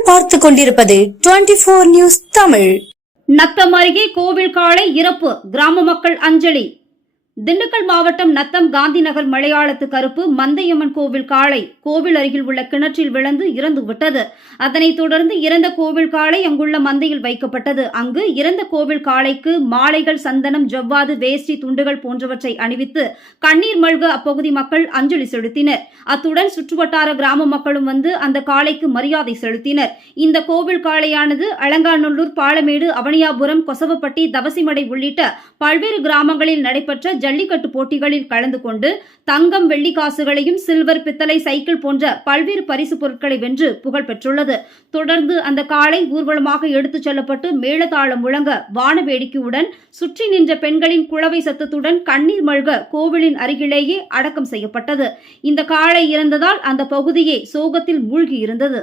நீங்கள் பார்த்துக் கொண்டிருப்பது 24 நியூஸ் தமிழ். நத்தம் அருகே கோவில் காளை இறப்பு, கிராம மக்கள் அஞ்சலி. திண்டுக்கல் மாவட்டம் நத்தம் காந்தி நகர் மலையாளத்து கருப்பு மந்தையம்மன் கோவில் காளை கோவில் அருகில் உள்ள கிணற்றில் விழுந்து இறந்துவிட்டது. அதனைத் தொடர்ந்து இறந்த கோவில் காளை அங்குள்ள மந்தையில் வைக்கப்பட்டது. அங்கு இறந்த கோவில் காளைக்கு மாலைகள், சந்தனம், ஜவ்வாது, வேஷ்டி, துண்டுகள் போன்றவற்றை அணிவித்து கண்ணீர் மல்க அப்பகுதி மக்கள் அஞ்சலி செலுத்தினர். அத்துடன் சுற்றுவட்டார கிராம மக்களும் வந்து அந்த காளைக்கு மரியாதை செலுத்தினர். இந்த கோவில் காளையானது அலங்காநல்லூர், பாலமேடு, அவனியாபுரம், கொசவப்பட்டி, தவசிமடை உள்ளிட்ட பல்வேறு கிராமங்களில் நடைபெற்ற ஜல்லிக்கட்டு போட்டிகளில் கலந்து கொண்டு தங்கம், வெள்ளி காசுகளையும், சில்வர், பித்தளை, சைக்கிள் போன்ற பல்வேறு பரிசு பொருட்களை வென்று புகழ் பெற்றுள்ளது. தொடர்ந்து அந்த காளை ஊர்வலமாக எடுத்துச் செல்லப்பட்டு மேளதாளம் முழங்க வான வேடிக்கையுடன் சுற்றி நின்ற பெண்களின் குளவை சத்தத்துடன் கண்ணீர் மல்க கோவிலின் அருகிலேயே அடக்கம் செய்யப்பட்டது. இந்த காளை இறந்ததால் அந்த பகுதியே சோகத்தில் மூழ்கி இருந்தது.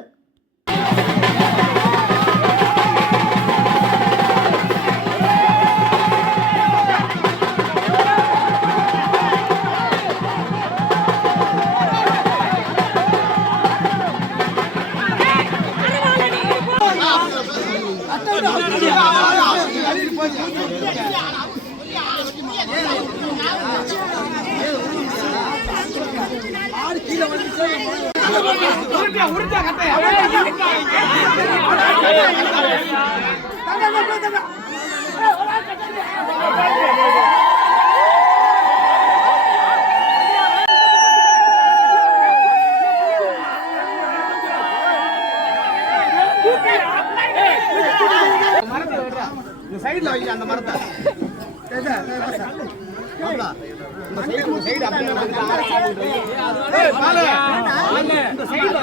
சைடுல வைங்க அந்த மரத்தை. இந்த சைடுல